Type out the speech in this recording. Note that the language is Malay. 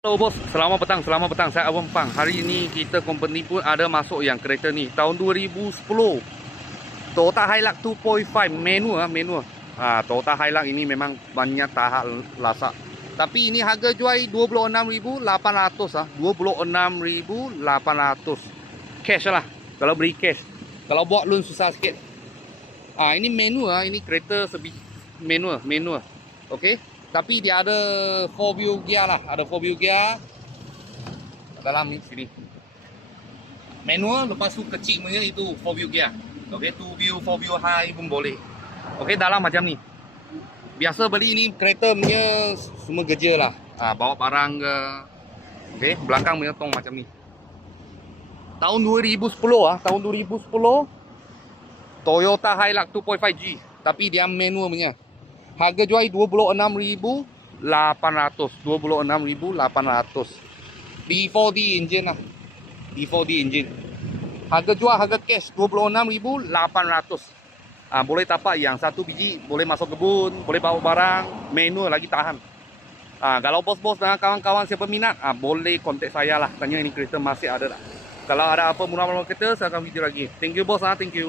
Hello bos, selamat petang. Saya Abang Pang. Hari ini kita company pun ada masuk yang kereta ni tahun 2010. Toyota Hilux 2.5 manual. Toyota Hilux ini memang banyak tahap lasak. Tapi ini harga jual 26,800 26,800. Cash lah. Kalau beli cash. Kalau buat loan susah sikit. Ini manual ini kereta manual. Okey. Tapi dia ada 4 wheel gear lah, ada 4 wheel gear dalam ni sini. Manual, lepas tu kecil punya itu 4 wheel gear. Okey, 2 wheel, 4 wheel high pun boleh. Okey, dalam macam ni. Biasa beli ni kereta punya semua kerja lah. Bawa barang ke. Okey, belakang punya tong macam ni. Tahun 2010 tahun 2010 Toyota Hilux 2.5G, tapi dia manual punya. Harga jual 26,800. 26,800. D4D engine lah. D4D engine. Harga jual, harga cash 26,800. Boleh tapak yang satu biji, boleh masuk kebun, boleh bawa barang, manual lagi tahan. Kalau bos-bos dan kawan-kawan siapa minat, boleh kontak saya lah. Tanya ini kereta masih ada tak. Kalau ada apa murah-murah kereta, saya akan video lagi. Thank you bos, thank you.